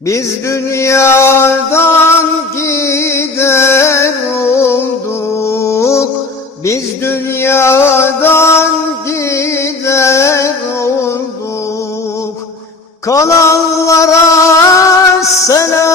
Biz dünyadan gider olduk, biz dünyadan gider olduk. Kalanlara selam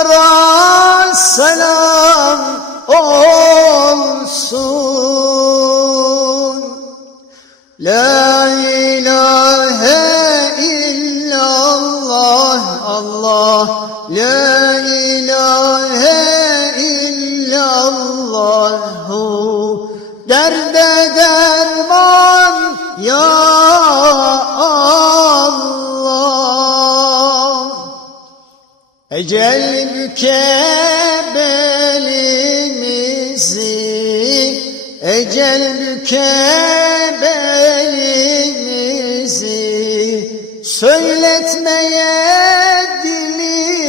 kılanlara selam olsun. La ilahe illallah Allah La ilahe illallahu Derde Ecel büke belimizi Ecel büke belimizi Söyletmeye dilimizi.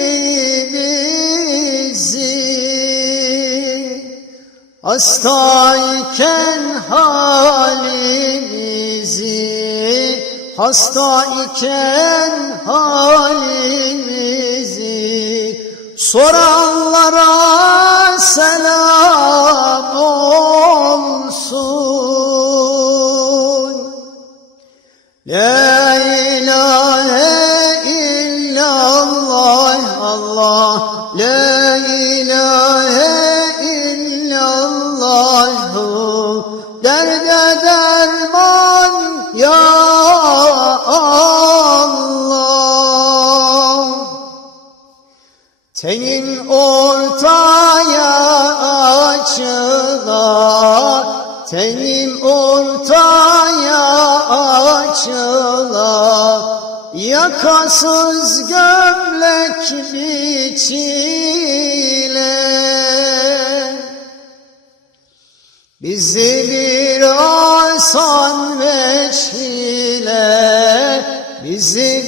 Hastayken halimizi Hasta iken halimizi Soranlara selam olsun. La ilahe illallah Allah. La ilahe Tenin ortaya açıla, tenin ortaya açıla, yakasız gömlek biçile. Bizi bir asan veçhile, bizi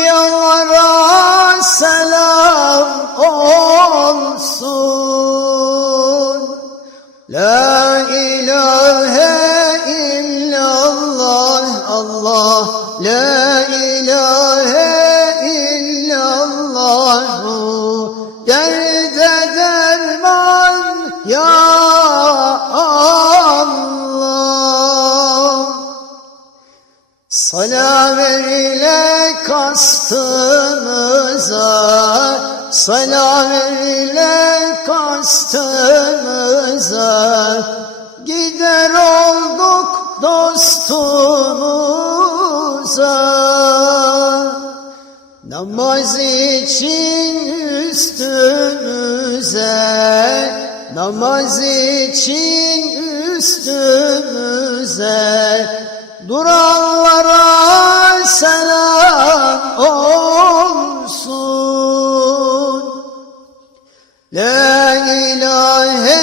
Yuyanlara selam olsun. La ilahe illallah Allah, La ilahe illallah Derde Sala verile kastımıza Sala verile kastımıza Gider olduk dostumuza. Namaz için üstümüze. Namaz için üstümüze. Duranlara ilahe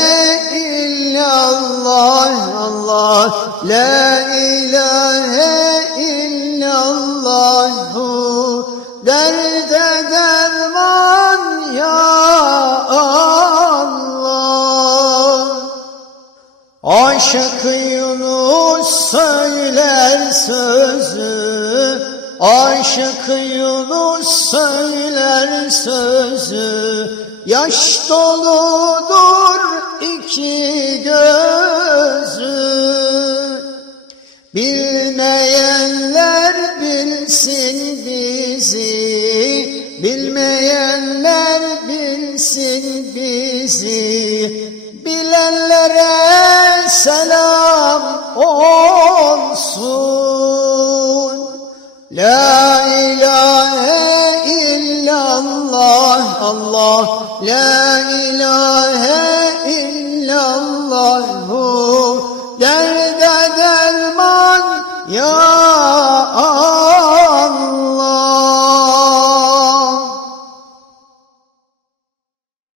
illallah Allah. La ilahe illallah. Derde derman ya Allah. Aşık Yunus söyler sözü Aşık Yunus söyler sözü Yaş doludur iki gözü. Bilmeyenler bilsin bizi Bilmeyenler bilsin bizi. Bilenlere selam olsun Allah La ilahe illallah Derde derman Ya